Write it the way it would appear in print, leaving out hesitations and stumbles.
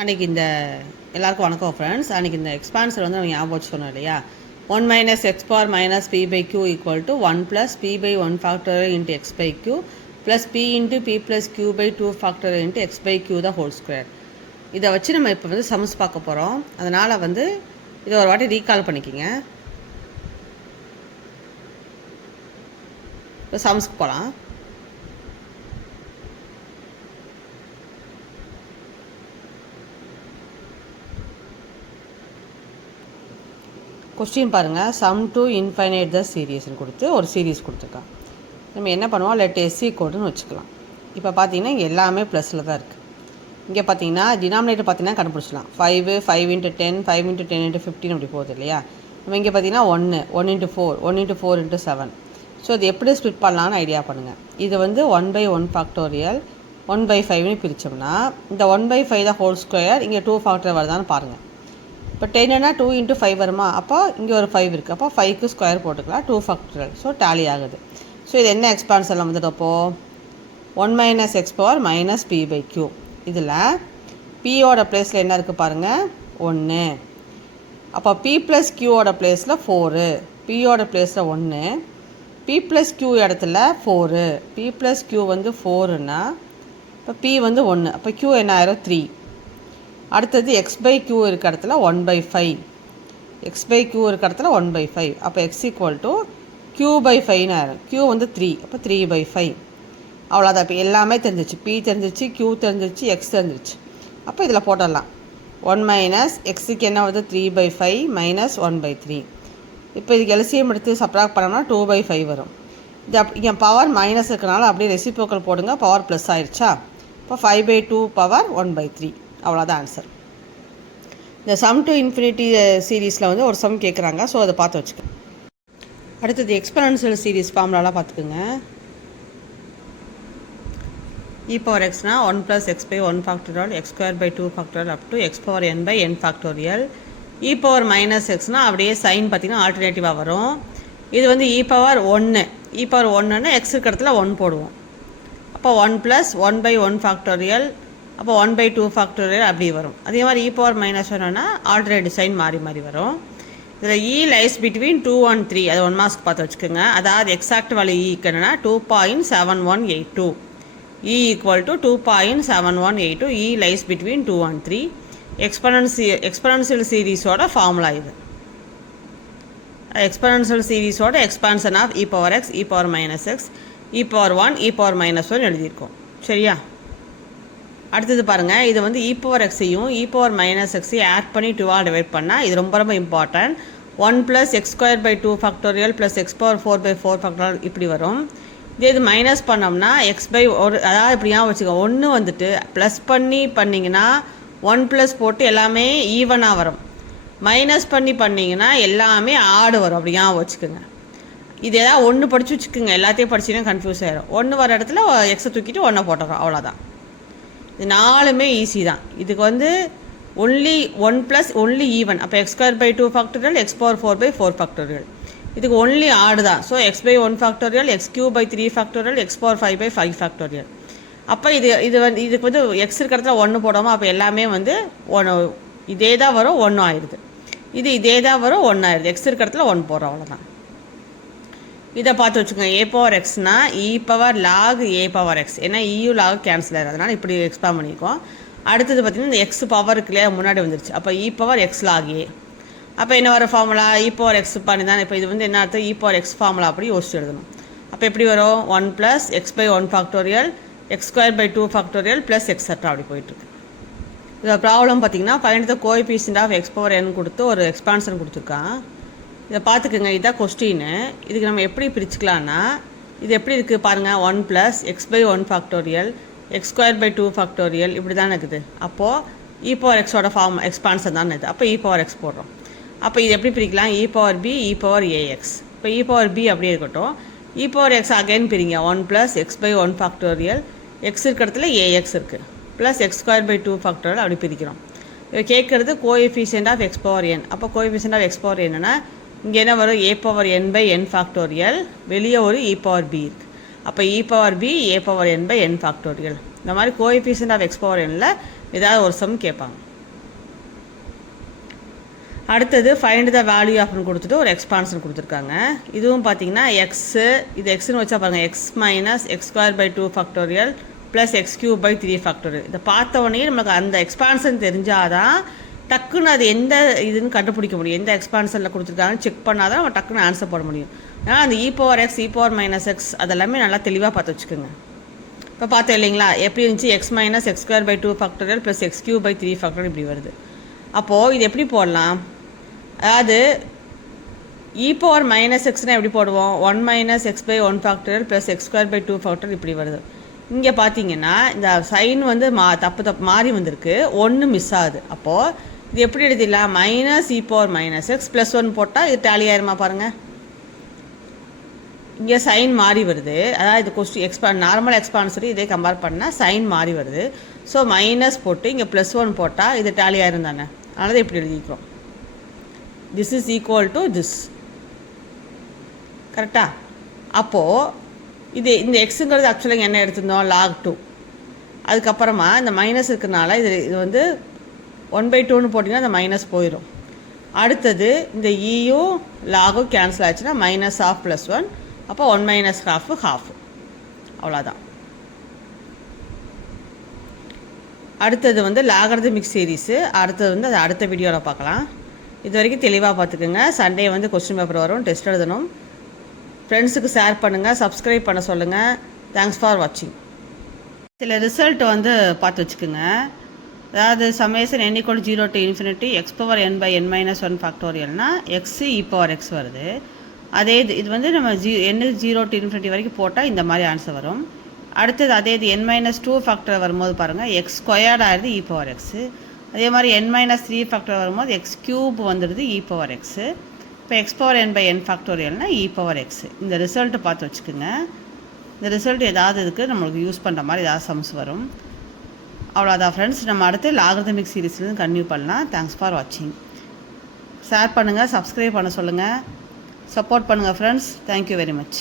அன்றைக்கி எல்லாருக்கும் வணக்கம் ஃப்ரெண்ட்ஸ். அன்றைக்கி இந்த எக்ஸ்பான்சர் வந்து நம்ம ஞாபகம் வச்சுக்கணும் இல்லையா. 1 minus x power minus p by q equal to 1 plus p by 1 factorial into x by q plus p into p plus q by 2 factorial into x by q the whole square. இதை வச்சு நம்ம இப்போ வந்து sums பார்க்க போகிறோம். அதனால் வந்து இதை ஒரு வாட்டி ரீகால் பண்ணிக்கிங்க. இப்போ சம்ஸ்க்கு போகலாம். கொஸ்டின் பாருங்கள். சம் டு இன்ஃபைனைட் த சீரீஸ்னு கொடுத்து ஒரு சீரீஸ் கொடுத்துருக்கான். நம்ம என்ன பண்ணுவோம், லெட் எஸ்சி கோடுன்னு வச்சுக்கலாம். இப்போ பார்த்தீங்கன்னா இங்கே எல்லாமே ப்ளஸில் தான் இருக்குது. இங்கே பார்த்தீங்கன்னா டினாமினேட்டர் பார்த்தீங்கன்னா கண்டுபிடிச்சலாம். 5 5 × 10 5 × 10 × 15 அப்படி போகுது இல்லையா. நம்ம இங்கே பார்த்தீங்கன்னா 1 1 × 4 1 × 4 × 7. ஸோ இது எப்படி ஸ்ப்ளிட் பண்ணலான்னு ஐடியா பண்ணுங்கள். இது வந்து 1/1 ஃபேக்டோரியல் 1/5ன்னு பிரித்தோம்னா இந்த 1/5 தான் ஹோல் ஸ்கொயர். இங்கே 2 ஃபேக்டர் வருதான்னு பாருங்கள். இப்போ 10னா 2 × 5 வருமா. அப்போ இங்கே ஒரு 5 இருக்குது. அப்போ 5க்கு ஸ்கொயர் போட்டுக்கலாம். 2 ஃபேக்டரியல். ஸோ டேலி ஆகுது. ஸோ இது என்ன எக்ஸ்பான்ஷனில் வந்துட்டு அப்போது 1 minus x power minus p by q. இதில் பியோட பிளேஸில் என்ன இருக்குது பாருங்கள், 1. அப்போ p + q பிளேஸில் 4, பியோட பிளேஸில் 1, p + q இடத்துல 4, p + q வந்து 4ன்னா இப்போ p வந்து 1, அப்போ q என்ன ஆயிரும் 3. அடுத்தது x by q இருக்க இடத்துல 1/5, x by q இருக்க இடத்துல 1/5. அப்போ x = q/5ன்னு ஆயிரும். q வந்து 3, அப்போ 3/5. அவ்வளோதான். இப்போ எல்லாமே தெரிஞ்சிச்சு. p தெரிஞ்சிச்சு, q தெரிஞ்சிச்சு, x தெரிஞ்சிச்சு. அப்போ இதில் போட்டுடலாம். 1 minus x-க்கு என்ன வருது 3/5 minus 1/3. இப்போ இதுக்கு எல்சிஎம் எடுத்து சப்ராக்ட் பண்ணோம்னா 2/5 வரும். இது இங்கே பவர் மைனஸ் இருக்கிறனால அப்படியே ரெசிப்ரோக்கல் போடுங்க. பவர் ப்ளஸ் ஆயிடுச்சா. இப்போ 5/2 பவர் 1/3. அவ்வளோதான் ஆன்சர். இந்த சம் டு இன்ஃபினிட்டி சீரீஸில் வந்து ஒரு சம் கேட்குறாங்க. ஸோ அதை பார்த்து வச்சுக்கோங்க. அடுத்தது எக்ஸ்பெனன்ஷியல் சீரீஸ் ஃபார்முலாலாம் பார்த்துக்குங்க. e power xனா 1 plus x by 1 factorial x square by 2 factorial up to x power n by n factorial. e power minus xனா அப்படியே சைன் பார்த்திங்கன்னா ஆல்டர்னேட்டிவாக வரும். இது வந்து e power 1, e power 1ன்னா x இருக்கிற இடத்துல 1 போடுவோம். அப்போ 1 plus 1 by 1 factorial, அப்போ 1/2 ஃபேக்டோரியல் அப்படி வரும். அதே மாதிரி e power minus 1னா ஆல்டர்னேட்டிவ் சைன் மாறி மாறி வரும். இதில் e லைஸ் பிட்வீன் 2 and 3, அது 1 மார்க்ஸ் பார்த்து வச்சுக்கோங்க. அதாவது எக்ஸாக்ட் வேல்யூ e என்னன்னா 2.7182. e = 2.7182. e lies between 2 and 3. Exponential சீரீஸோட ஃபார்முலா இது. எக்ஸ்பெனன்ஷியல் சீரீஸோட expansion of e power x, e power minus x, e power 1, e power minus 1 எழுதியிருக்கோம். சரியா. அடுத்தது பாருங்கள். இது வந்து e power x-ஐயும் e power minus x-ஐயும் ஆட் பண்ணி 2ஆல் டிவைட் பண்ணால் இது ரொம்ப ரொம்ப important. 1 plus x square by 2 factorial plus x power 4/4 factorial இப்படி வரும். இது மைனஸ் பண்ணோம்னா x by ஒரு, அதாவது இப்படி ஞாபகம் வச்சுக்கோங்க. 1 வந்துட்டு ப்ளஸ் பண்ணிங்கன்னா 1 ப்ளஸ் போட்டு எல்லாமே ஈவனாக வரும். மைனஸ் பண்ணிங்கன்னா எல்லாமே ஆடு வரும். அப்படி ஞாபகம் வச்சுக்கோங்க. இது ஏதாவது 1 படித்து வச்சுக்கோங்க. எல்லாத்தையும் படிச்சிங்கன்னா கன்ஃபியூஸ் ஆகிடும். 1 வர இடத்துல எக்ஸை தூக்கிட்டு 1 போட்டுறோம். அவ்வளோதான். இது 4மே ஈஸி தான். இதுக்கு வந்து ஒன்லி 1 + ஒன்லி ஈவன். அப்போ x square by 2 factorial x power 4/4 factorial. இதுக்கு ஒன்லி ஆடு தான். So x by 1 factorial x cube by 3 factorial x power 5/5 factorial. அப்போ இதுக்கு வந்து x இருக்கிற இடத்துல 1 போடாமல் அப்போ எல்லாமே வந்து 1 இதே தான் வரும். 1 ஆயிடுது. இதே தான் வரும். 1 ஆயிடுது. x இருக்கிற இடத்துல 1 போடுறோம். அவ்வளோதான். இதை பார்த்து வச்சுக்கோங்க. a power xனா e power log a power x. ஏன்னா EU log கேன்சல் ஆகிடும். அதனால் இப்படி எக்ஸ்பாண்ட் பண்ணியிருக்கோம். அடுத்தது பார்த்திங்கன்னா இந்த x பவருக்கு இல்லையா முன்னாடி வந்துருச்சு. அப்போ e power x log a. அப்போ என்ன வர ஃபார்முலா e power x பண்ணி தான். இப்போ இது வந்து என்ன அர்த்தம், e power x ஃபார்முலா அப்படி யோசிச்சு எழுதணும். அப்போ எப்படி வரும் 1 plus x by 1 factorial x square by 2 factorial plus extra அப்படி போயிட்டுருக்கு. இதில் ப்ராப்ளம் பார்த்திங்கன்னா find the coefficient of x power n கொடுத்து ஒரு எக்ஸ்பான்ஷன் கொடுத்துருக்கான். இதை பார்த்துக்குங்க. இதுதான் கொஸ்டின்னு. இதுக்கு நம்ம எப்படி பிரிச்சுக்கலான்னா இது எப்படி இருக்குது பாருங்கள். 1 plus x by 1 factorial x square by 2 factorial இப்படி தானே இருக்குது. அப்போது e power xோட ஃபார்ம் எக்ஸ்பான்ஷன் தானே இது. அப்போ e power x போடுறோம். அப்போ இது எப்படி பிரிக்கலாம், e power b e power ax. இப்போ e power b அப்படியே இருக்கட்டும். e power x அகைன் பிரிங்க. 1 plus x by 1 factorial x இருக்கிற இடத்துல ax இருக்குது plus x square by 2 factorial அப்படி பிரிக்கிறோம். இப்போ கேட்குறது coefficient of x power n. அப்போ கோஎஃபிஷியன்ட் ஆஃப் x power என்னன்னா இங்கே என்ன வரும், a power n by n factorial, வெளியே ஒரு e power b இருக்குது. அப்போ e power b a power n by n factorial. இந்த மாதிரி கோஎஃபிஷியன்ட் ஆஃப் x power nல ஏதாவது ஒரு சம் கேட்பாங்க. அடுத்தது ஃபைண்ட் த வேல்யூ ஆஃப்னு கொடுத்துட்டு ஒரு எக்ஸ்பான்ஷன் கொடுத்துருக்காங்க. இதுவும் பார்த்தீங்கன்னா எக்ஸு, இது எக்ஸ்னு வச்சா பாருங்கள், x minus x square by 2 factorial plus x cube by 3 factorial. இதை பார்த்த உடனே நமக்கு அந்த எக்ஸ்பான்ஷன் தெரிஞ்சாதான் டக்குன்னு அது எந்த இதுன்னு கண்டுபிடிக்க முடியும். எந்த எக்ஸ்பான்ஷனில் கொடுத்துருக்காங்கன்னு செக் பண்ணால் தான் நம்ம டக்குன்னு ஆன்சர் போட முடியும். ஏன்னா அந்த இ power X, e power minus X அதெல்லாமே நல்லா தெளிவாக பார்த்து வச்சுக்கோங்க. இப்போ பார்த்தோம் இல்லைங்களா, எப்படி இருந்துச்சு, x minus x square by 2 factorial plus x cube by 3 factorial இப்படி வருது. அப்போது இது எப்படி போடலாம், அதாவது இ பவர் மைனஸ் எக்ஸ்னால் எப்படி போடுவோம், 1 minus x by 1 factorial plus x square by 2 factorial இப்படி வருது. இங்கே பார்த்தீங்கன்னா இந்த சைன் வந்து தப்பு மாறி வந்திருக்கு, 1 மிஸ் ஆகுது. அப்போது இது எப்படி எழுதிடலாம், minus e power minus X plus 1 போட்டால் இது டேலி ஆயிருமா பாருங்கள். இங்கே சைன் மாறி வருது, அதாவது இது நார்மல் எக்ஸ்பான்சரி இதே கம்பேர் பண்ணால் சைன் மாறி வருது. ஸோ மைனஸ் போட்டு இங்கே ப்ளஸ் 1 போட்டால் இது டேலி ஆயிரும் தானே, அதனால தான் இப்படி எழுதிக்கிறோம். This is equal to this, கரெக்டாக. அப்போது இந்த எக்ஸுங்கிறது ஆக்சுவலாக என்ன எடுத்திருந்தோம், log 2. அதுக்கப்புறமா இந்த மைனஸ் இருக்கிறனால இது வந்து 1/2ன்னு போட்டிங்கன்னா அந்த மைனஸ் போயிடும். அடுத்தது இந்த ஈயும் லாகும் கேன்சல் ஆச்சுன்னா மைனஸ் ஆஃப் ப்ளஸ் 1, அப்போ 1 மைனஸ் ஹாஃபு ஹாஃபு, அவ்வளோதான். அடுத்தது வந்து லாகரிதமிக் சீரீஸு, அடுத்தது வந்து அது அடுத்த வீடியோவில் பார்க்கலாம். இது வரைக்கும் தெளிவாக பார்த்துக்குங்க. சண்டே வந்து கொஸ்டின் பேப்பர் வரும், டெஸ்ட் எழுதணும். ஃப்ரெண்ட்ஸுக்கு ஷேர் பண்ணுங்கள், சப்ஸ்கிரைப் பண்ண சொல்லுங்கள். தேங்க்ஸ் ஃபார் வாட்சிங். சில ரிசல்ட் வந்து பார்த்து வச்சுக்கோங்க. அதாவது summation n = 0 to infinity x power n by n minus 1 ஃபேக்டோரியல்னா எக்ஸ் இ பவர் எக்ஸ் வருது. அதே இது வந்து நம்ம n 0 to infinity வரைக்கும் போட்டால் இந்த மாதிரி ஆன்சர் வரும். அடுத்தது அதே இது n minus 2 ஃபேக்டர் வரும்போது பாருங்கள், எக்ஸ் ஸ்கொயர்ட் ஆகிடுது இ பவர் எக்ஸு. அதே மாதிரி n minus 3 ஃபேக்டர் வரும்போது எக்ஸ் கியூப் வந்துடுது இ பவர் எக்ஸு. இப்போ x power n by n ஃபேக்டோரியல்னால் இ பவர் எக்ஸு. இந்த ரிசல்ட்டு பார்த்து வச்சுக்கோங்க. இந்த ரிசல்ட் ஏதாவது இதுக்கு நம்மளுக்கு யூஸ் பண்ணுற மாதிரி ஏதாவது சம்ஸ் வரும். அவ்வளோதான் ஃப்ரெண்ட்ஸ். நம்ம அடுத்து லாகரிதமிக் சீரீஸ்லேருந்து கன்டினியூ பண்ணலாம். தேங்க்ஸ் ஃபார் வாட்சிங். ஷேர் பண்ணுங்கள், சப்ஸ்கிரைப் பண்ண சொல்லுங்கள், சப்போர்ட் பண்ணுங்கள் ஃப்ரெண்ட்ஸ். Thank you very much.